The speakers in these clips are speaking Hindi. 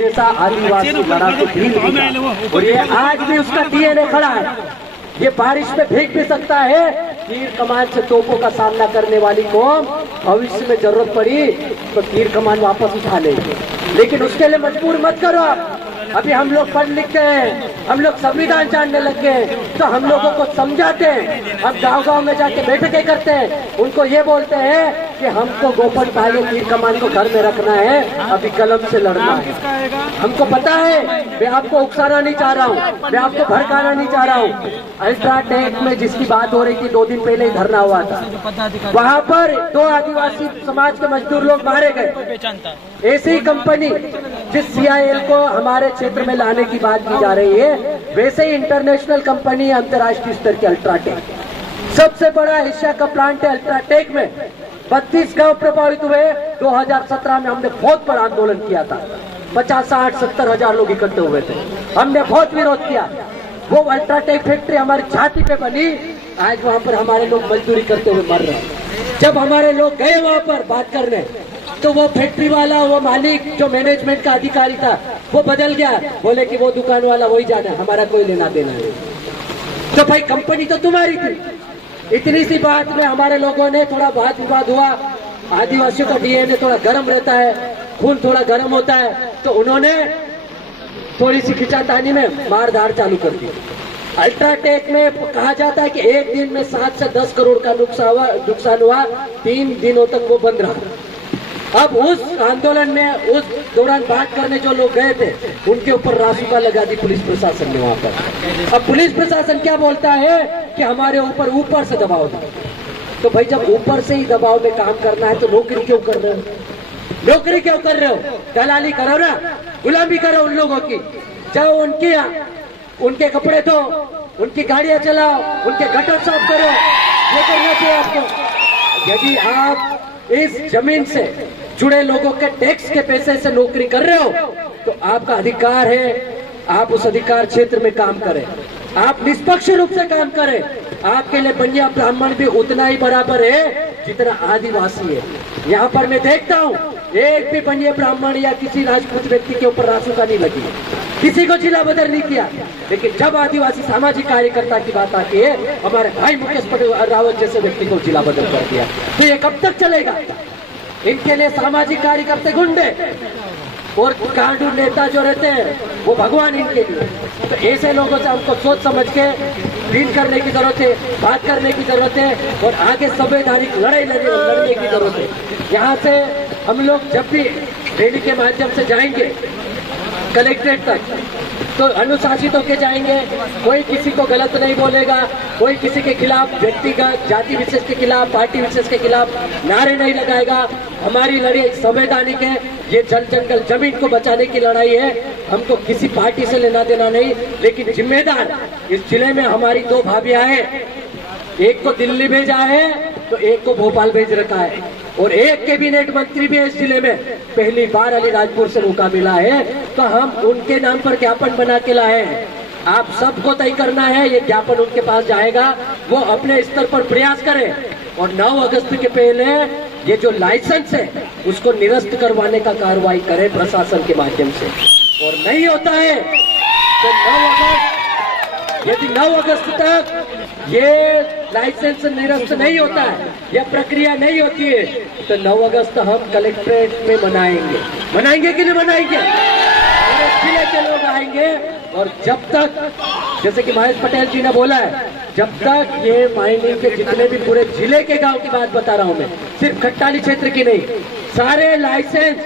जैसा आदिवासी लड़ाकू वीर था और ये आज भी उसका डीएनए खड़ा है। ये बारिश में भीग भी सकता है। तीर कमान से तोपों का सामना करने वाली कौम भविष्य में जरूरत पड़ी तो तीर कमान वापस उठा लेगी, लेकिन उसके लिए मजबूर मत करो आप। अभी हम लोग पढ़ लिख गए हैं, हम लोग संविधान जानने लग गए, तो हम लोगों को समझाते हैं। हम गांव-गांव में जाके बैठकें करते हैं, उनको ये बोलते हैं कि हमको गोपन पहले तीर कमान को घर में रखना है, अभी कलम से लड़ना है। हमको पता है, मैं आपको उकसाना नहीं चाह रहा हूँ, मैं आपको भड़काना नहीं चाह रहा हूँ। अल्ट्राटेक में जिसकी बात हो रही थी 2 दिन पहले ही धरना हुआ था, वहाँ पर 2 आदिवासी समाज के मजदूर लोग मारे गए। ऐसी ही कंपनी जिस CIL को हमारे क्षेत्र में लाने की बात की जा रही है, वैसे ही इंटरनेशनल कंपनी अंतर्राष्ट्रीय स्तर की अल्ट्राटेक, सबसे बड़ा एशिया का प्लांट है। अल्ट्राटेक में 32 गांव प्रभावित हुए। 2017 में हमने बहुत बड़ा आंदोलन किया था, 50, 60, 70 हजार लोग इकट्ठे हुए थे। हमने बहुत विरोध किया। वो अल्ट्राटेक फैक्ट्री हमारी छाती पे बनी, आज वहाँ पर हमारे लोग मजदूरी करते हुए मर रहे हैं। जब हमारे लोग गए वहाँ पर बात करने, तो वो फैक्ट्री वाला, वो मालिक, जो मैनेजमेंट का अधिकारी था, वो बदल गया। बोले कि वो दुकान वाला वही जाना, हमारा कोई लेना देना नहीं। तो भाई कंपनी तो तुम्हारी थी। इतनी सी बात में हमारे लोगों ने थोड़ा वाद विवाद हुआ। आदिवासियों का डीएनए थोड़ा गर्म रहता है, खून थोड़ा गर्म होता है, तो उन्होंने थोड़ी सी खिंचातानी में मार धाड़ चालू कर दी। अल्ट्राटेक में कहा जाता है कि एक दिन में 7 से 10 करोड़ का नुकसान हुआ। 3 दिनों तक वो बंद रहा। अब उस आंदोलन में, उस दौरान बात करने जो लोग गए थे, उनके ऊपर रासुका लगा दी पुलिस प्रशासन ने वहां पर। अब पुलिस प्रशासन क्या बोलता है कि हमारे ऊपर से दबाव दो। तो भाई जब ऊपर से ही दबाव में काम करना है तो नौकरी क्यों कर रहे हो? नौकरी क्यों कर रहे हो? दलाली करो ना, गुलामी करो उन लोगों की। जाओ उनके कपड़े धो, उनकी गाड़ियां चलाओ, उनके गटर साफ करो, ये करना चाहिए आपको। यदि आप इस जमीन से जुड़े लोगों के टैक्स के पैसे से नौकरी कर रहे हो तो आपका अधिकार है, आप उस अधिकार क्षेत्र में काम करें, आप निष्पक्ष रूप से काम करें। आपके लिए बनिया ब्राह्मण भी उतना ही बराबर है जितना आदिवासी है। यहाँ पर मैं देखता हूँ एक भी बनिया ब्राह्मण या किसी राजपूत व्यक्ति के ऊपर रासुका नहीं लगी, किसी को जिला बदल नहीं किया। लेकिन जब आदिवासी सामाजिक कार्यकर्ता की बात आती है, हमारे भाई मुकेश रावत जैसे व्यक्ति को जिला बदल कर दिया, तो ये कब तक चलेगा? इनके लिए सामाजिक कार्यकर्ता गुंडे और कांडू नेता जो रहते हैं वो भगवान इनके लिए। तो ऐसे लोगों से हमको सोच समझ के डील करने की जरूरत है, बात करने की जरूरत है और आगे संवैधानिक लड़ाई लड़ने की जरूरत है। यहाँ से हम लोग जब भी रैली के माध्यम से जाएंगे कलेक्ट्रेट तक, तो अनुशासित होके जाएंगे। कोई किसी को गलत नहीं बोलेगा, कोई किसी के खिलाफ, व्यक्तिगत जाति विशेष के खिलाफ, पार्टी विशेष के खिलाफ नारे नहीं लगाएगा। हमारी लड़ाई संवैधानिक है, ये जल जंगल जमीन को बचाने की लड़ाई है। हमको किसी पार्टी से लेना देना नहीं, लेकिन जिम्मेदार इस जिले में हमारी 2 भाभियां हैं, एक को दिल्ली भेजा है तो एक को भोपाल भेज रखा है और एक कैबिनेट मंत्री भी है इस जिले में। पहली बार अलीराजपुर से मौका मिला है तो हम उनके नाम पर ज्ञापन बना के लाए हैं। आप सबको तय करना है, ये ज्ञापन उनके पास जाएगा, वो अपने स्तर पर प्रयास करें और 9 अगस्त के पहले ये जो लाइसेंस है उसको निरस्त करवाने का कार्रवाई करें प्रशासन के माध्यम से। और नहीं होता है तो 9 अगस्त, यदि 9 अगस्त तक ये लाइसेंस निरस्त नहीं होता है, यह प्रक्रिया नहीं होती है, तो 9 अगस्त हम कलेक्ट्रेट में मनाएंगे कि नहीं मनाएंगे? पूरे जिले के लोग आएंगे और जब तक, जैसे कि महेश पटेल जी ने बोला है, जब तक ये माइनिंग के जितने भी पूरे जिले के गांव की बात बता रहा हूं मैं, सिर्फ खट्टाली क्षेत्र की नहीं, सारे लाइसेंस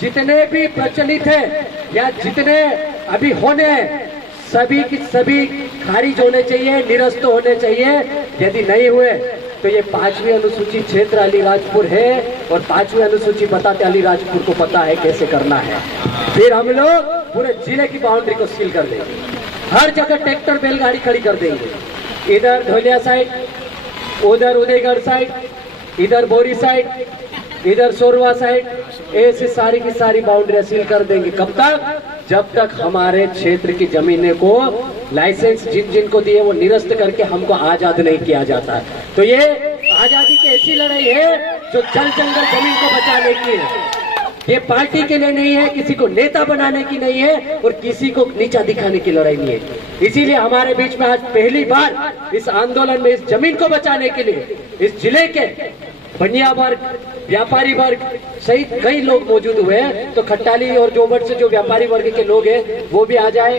जितने भी प्रचलित है या जितने अभी होने हैं, सभी की सभी खारिज होने चाहिए, निरस्त होने चाहिए। यदि नहीं हुए तो ये 5वीं अनुसूची क्षेत्र अलीराजपुर है और 5वीं अनुसूची बताते अलीराजपुर को पता है कैसे करना है। फिर हम लोग पूरे जिले की बाउंड्री को सील कर देंगे, हर जगह ट्रैक्टर बैलगाड़ी खड़ी कर देंगे, इधर धोलिया साइड, उधर उदयगढ़ साइड, इधर बोरी साइड, इधर सोरवा साइड, ऐसी सारी की सारी बाउंड्री सील कर देंगे। कब तक? जब तक हमारे क्षेत्र की जमीनें को लाइसेंस जिन को दिए वो निरस्त करके हमको आजाद नहीं किया जाता। तो ये आजादी की ऐसी लड़ाई है जो जल जंगल जमीन को बचाने की है। ये पार्टी के लिए नहीं है, किसी को नेता बनाने की नहीं है और किसी को नीचा दिखाने की लड़ाई नहीं है। इसीलिए हमारे बीच में आज पहली बार इस आंदोलन में इस जमीन को बचाने के लिए इस जिले के बनिया वर्ग, व्यापारी वर्ग सहित कई लोग मौजूद हुए हैं। तो खट्टाली और जोबट से जो व्यापारी वर्ग के लोग हैं वो भी आ जाए।